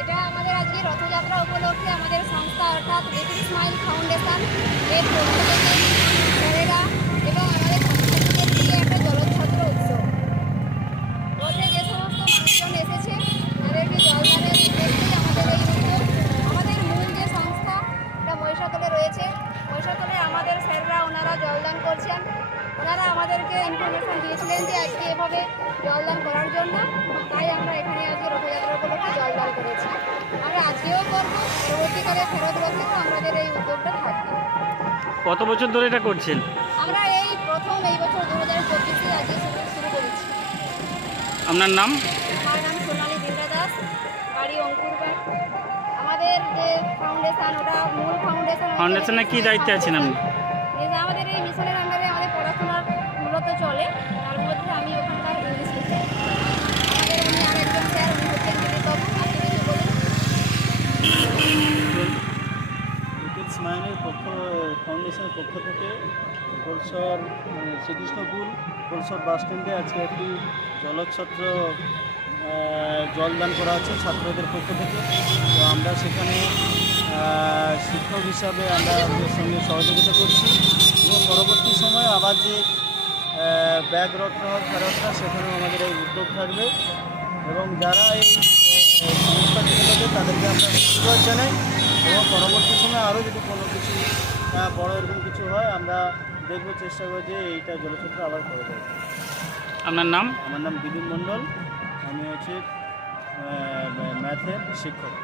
এটা আমাদের আজকে রথযাত্রা উপলক্ষে আমাদের সংস্থা অর্থাৎ বেটি স্মাইল ফাউন্ডেশন এর পক্ষ থেকে স্যারেরা এবং আমাদের ছাত্রছাত্রীদের দিয়ে একটা জলছত্র উৎসব রথে যে সমস্ত মানুষজন এসেছে তাদেরকে জলদানের উদ্দেশ্যেই আমাদের এই উদ্যোগ। আমাদের মূল যে সংস্থা এটা মহিষাতলে রয়েছে, মহিষাতলে আমাদের স্যাররা ওনারা জলদান করছেন। ওনারা আমাদেরকে ইনফরমেশন দিয়েছিলেন যে আজকে এভাবে জলদান করার জন্য, তাই আমরা এখানে আজকে রথযাত্রা উপলক্ষে জলদান করেছি। আমরা আজকেও করবো, পরবর্তীকালে ফেরত রথেও আমাদের এই উদ্যোগটা থাকবে। কত বছর ধরে এটা করছেন? আমরা এই প্রথম এই বছর 2025-এ আজকে শুরু করেছি। আপনার নাম? আমার নাম সোনালী দিন্দ্রা দাস, বাড়ি অঙ্কুরবাগ। আমাদের যে ফাউন্ডেশন ওটা মূল ফাউন্ডেশন। ফাউন্ডেশনে কি দায়িত্বে আছেন আপনি? আমাদের এই মিশনের আন্ডারে আমাদের পড়াশোনা মূলত চলে, তার মধ্যে আমি ওখানকার ইংলিশ টিচার। আমাদের উনি আরেকজন স্যার, উনি হচ্ছেন দিলীপ বাবু। আপনি কিছু বলুন। লিটল স্মাইলের ফাউন্ডেশনের পক্ষ থেকে গোলসর শ্রীকৃষ্ণপুর গোলসর বাস স্ট্যান্ডে আজকে একটি জলছত্র জলদান করা হচ্ছে ছাত্রদের পক্ষ থেকে। তো আমরা সেখানে শিক্ষক হিসাবে আমরা ওদের সঙ্গে সহযোগিতা করছি এবং পরবর্তী সময়ে আবার যে ব্যাগ রত্ন ফেরতটা সেখানেও আমাদের এই উদ্যোগ থাকবে এবং যারা এই সংস্থা থেকে থাকে তাদেরকে আমরা ধন্যবাদ জানাই এবং পরবর্তী সময়ে আরও যদি কোনো কিছু বড় এরকম কিছু হয় আমরা দেখবো, চেষ্টা করি যে এইটা জলছত্র আবার করে দেবো। আপনার নাম? আমার নাম দিলীপ মণ্ডল, আমি হচ্ছে ম্যাথের শিক্ষক।